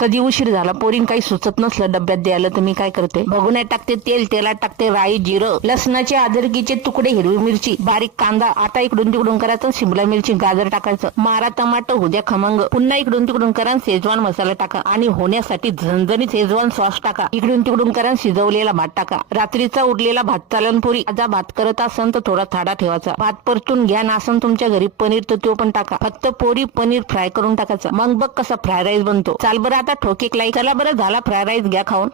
कधी उशीर झाला पोरीन काही सुचत नसलं डब्यात द्यायला तर मी काय करते, भगुन्यात टाकते तेल, तेलात टाकते राई जिरं, लसणाचे अदरकीचे तुकडे, हिरवी मिरची, बारीक कांदा, आता इकडून तिकडून करायचं, शिमला मिरची गाजर टाकायचं, मारा टमाटर उद्या खमंग, पुन्हा इकडून तिकडून करा, शेजवान मसाला टाका आणि होण्यासाठी झणझणीत शेजवान सॉस टाका, इकडून तिकडून करा, शिजवलेला भात टाका, रात्रीचा उरलेला भात चालन पोरी, आता भात करत असन तर थोडा थाडा ठेवायचा, भात परतून घ्या नासन तुमच्या घरी पनीर तर तो पण टाका, फक्त पोरी पनीर फ्राय करून टाकायचं, मग बघ कसा फ्राय राईस बनतो. चाल बरं आता ठोके लाईक, चला बरं झाला फ्राय राईस, घ्या खाऊन.